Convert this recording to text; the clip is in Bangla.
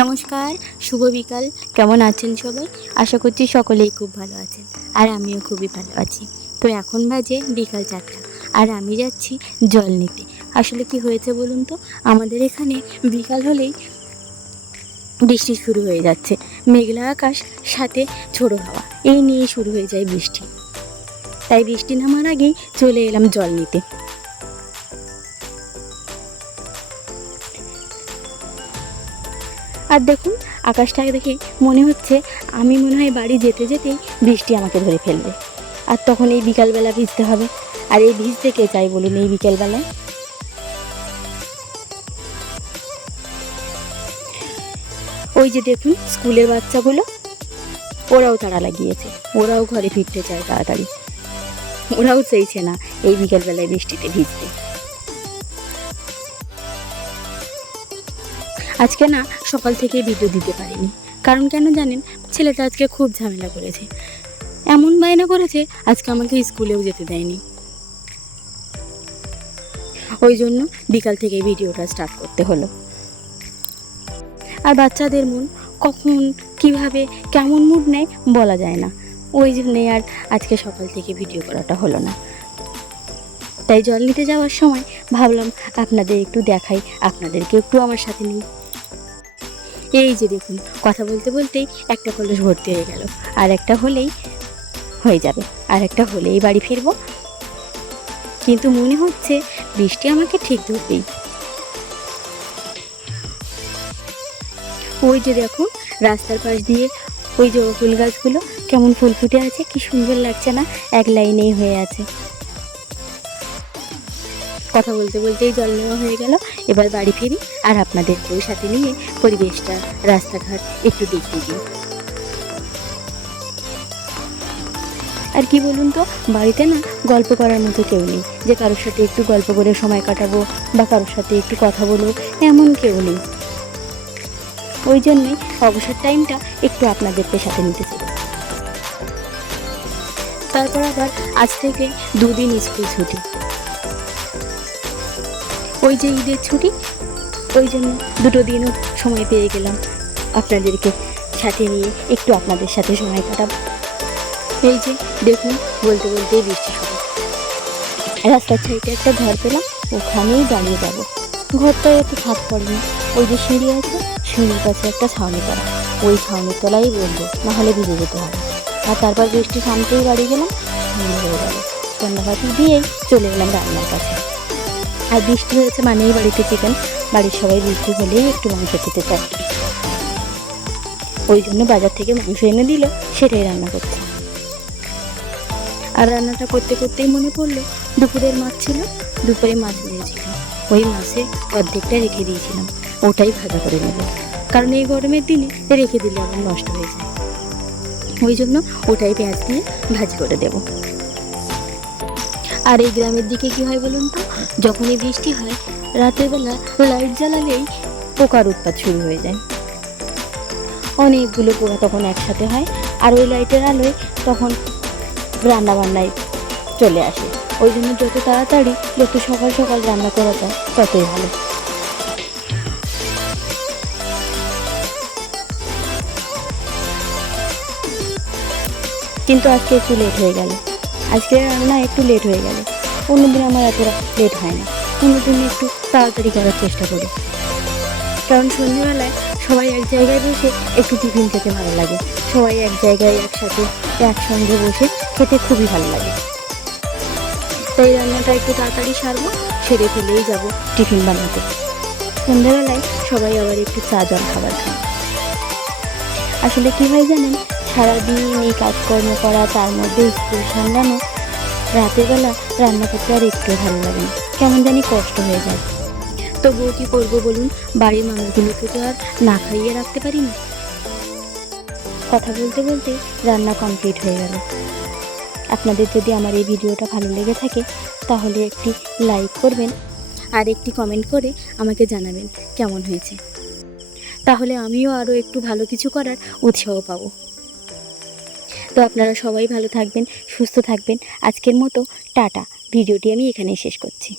নমস্কার, শুভ বিকাল। কেমন আছেন সবাই? আশা করছি সকলেই খুব ভালো আছেন, আর আমিও খুবই ভালো আছি। তো এখন বাজে বিকাল 4টা, আর আমি যাচ্ছি জল নিতে। আসলে কি হয়েছে বলুন তো, আমাদের এখানে বিকাল হলেই বৃষ্টি শুরু হয়ে যাচ্ছে। মেঘলা আকাশ, সাথে ঝোড়ো হাওয়া, এই নিয়ে শুরু হয়ে যায় বৃষ্টি। তাই বৃষ্টি নামার আগেই চলে এলাম জল নিতে। আর দেখুন, আকাশটা দেখে মনে হচ্ছে আমি মনে হয় বাড়ি যেতে যেতেই বৃষ্টি আমাকে ধরে ফেলবে। আর তখন এই বিকালবেলা ভিজতে হবে। আর এই ভিজতে কে চাই বলুন এই বিকেলবেলায়? ওই যে দেখুন স্কুলের বাচ্চাগুলো, ওরাও তাড়া লাগিয়েছে, ওরাও ঘরে ফিরতে চায় তাড়াতাড়ি। ওরাও চাইছে না এই বিকেলবেলায় বৃষ্টিতে ভিজতে। আজকে না সকাল থেকে ভিডিও দিতে পারিনি, কারণ কেন জানেন? ছেলেটা আজকে খুব ঝামেলা করেছে, এমন বায়না করেছে আজকে আমাকে স্কুলেও যেতে দেয়নি। ওই জন্য বিকাল থেকে ভিডিওটা স্টার্ট করতে হলো। আর বাচ্চাদের মন কখন কিভাবে কেমন মুড নেয় বলা যায় না, ওই জন্যে আর আজকে সকাল থেকে ভিডিও করাটা হলো না। তাই জল নিতে যাওয়ার সময় ভাবলাম আপনাদের একটু দেখাই, আপনাদেরকে একটু আমার সাথে নিই। এই যে দেখুন, কথা বলতে বলতেই একটা কলস ভর্তি হয়ে গেল, আর একটা হলেই হয়ে যাবে, আর একটা হলেই বাড়ি ফিরবো। কিন্তু মনে হচ্ছে বৃষ্টি আমাকে ঠিক ধরবেই। ওই যে দেখুন, রাস্তার পাশ দিয়ে ওই যে ফুল গাছগুলো কেমন ফুল ফুটে আছে, কি সুন্দর লাগছে না? এক লাইনেই হয়ে আছে। কথা বলতে বলতেই জল নেওয়া হয়ে গেল। এবার বাড়ি ফিরি, আর আপনাদেরকেও সাথে নিয়ে পরিবেশটা, রাস্তাঘাট একটু দেখিয়ে দিই। আর কি বলুন তো, বাড়িতে না গল্প করার মতো কেউ নেই, যে কারোর সাথে একটু গল্প করে সময় কাটাবো বা কারোর সাথে একটু কথা বলবো, এমন কেউ নেই। ওই জন্যই অবসর টাইমটা একটু আপনাদেরকে সাথে নিতে চাই। তারপর আবার আজ থেকে 2 দিন স্কুল ছুটি, ওই যে ঈদের ছুটি, ওই জন্য 2 দিনও সময় পেয়ে গেলাম আপনাদেরকে সাথে নিয়ে একটু আপনাদের সাথে সময় কাটাবো। এই যে দেখুন, বলতে বলতেই বৃষ্টি শুরু। রাস্তার সাইডে একটা ঘর পেলাম, ওখানেই দাঁড়িয়ে যাব। ঘরটায় একটু ছাদ পড়েনি, ওই যে সিঁড়ি আছে, সিঁড়ির কাছে একটা ছাউনি করা, ওই ছাউনির তলায় বলবো, নাহলে ভিজে যেতে হবে। আর তারপর বৃষ্টি থামতেই বাড়ি গেলাম, সন্ধ্যা হয়ে গেল। সন্ধ্যাবাতি দিয়েই চলে এলাম রান্নার কাছে। আর বৃষ্টি হয়েছে মানেই বাড়িতে চিকেন, বাড়ির সবাই বৃষ্টি হলেই একটু মাংস খেতে চায়, ওই জন্য বাজার থেকে মাংস এনে দিল, সেটাই রান্না করছি। আর রান্নাটা করতে করতেই মনে পড়লো দুপুরের মাছ ছিল, দুপুরে মাছ নিয়েছিলাম, ওই মাছের অর্ধেকটা রেখে দিয়েছিলাম, ওটাই ভাজা করে নেব, কারণ এই গরমের দিনে রেখে দিলে আবার নষ্ট হয়ে যায়। ওই জন্য ওটাই পেঁয়াজ দিয়ে ভাজি করে দেব। আর এই গ্রামের দিকে কি হয় বলুন তো, যখনই বৃষ্টি হয় রাতের বেলা লাইট জ্বালালেই পোকার উৎপাত শুরু হয়ে যায়। অনেকগুলো পোকা তখন একসাথে হয়, আর ওই লাইটের আলোয় তখন রান্না বান্নায় চলে আসে। ওই জন্য যত তাড়াতাড়ি, যত সকাল সকাল রান্না করা যায় ততই ভালো। কিন্তু আজকে একটু লেট হয়ে গেল, আজকে রান্না একটু লেট হয়ে গেল। অন্যদিন আমার এত লেট হয় না, অন্যদিন একটু তাড়াতাড়ি করার চেষ্টা করি, কারণ সন্ধ্যেবেলায় সবাই এক জায়গায় বসে একটু টিফিন খেতে ভালো লাগে। সবাই এক জায়গায় একসাথে একসঙ্গে বসে খেতে খুবই ভালো লাগে। তাই রান্নাটা একটু তাড়াতাড়ি সারবো, সেরে ফেলেই যাব টিফিন বানাতে। সন্ধ্যাবেলায় সবাই আবার একটু চা জল খাবার খায়। আসলে কী হয় জানেন, সারাদিন এই কাজকর্ম করা, তার মধ্যে স্কুল সামলানো, রাতের বেলা রান্না করতে আর একটু ভালো লাগে না, কেমন জানি কষ্ট হয়ে যায়। তবুও কী করবো বলুন, বাড়ির মানুষগুলোকে তো আর না খাইয়ে রাখতে পারি না। কথা বলতে বলতে রান্না কমপ্লিট হয়ে গেল। আপনাদের যদি আমার এই ভিডিওটা ভালো লেগে থাকে তাহলে একটি লাইক করবেন, আর একটি কমেন্ট করে আমাকে জানাবেন কেমন হয়েছে, তাহলে আমিও আরও একটু ভালো কিছু করার উৎসাহ পাবো। তো আপনারা সবাই ভালো থাকবেন, সুস্থ থাকবেন। আজকের মতো টাটা, ভিডিওটি আমি এখানেই শেষ করছি।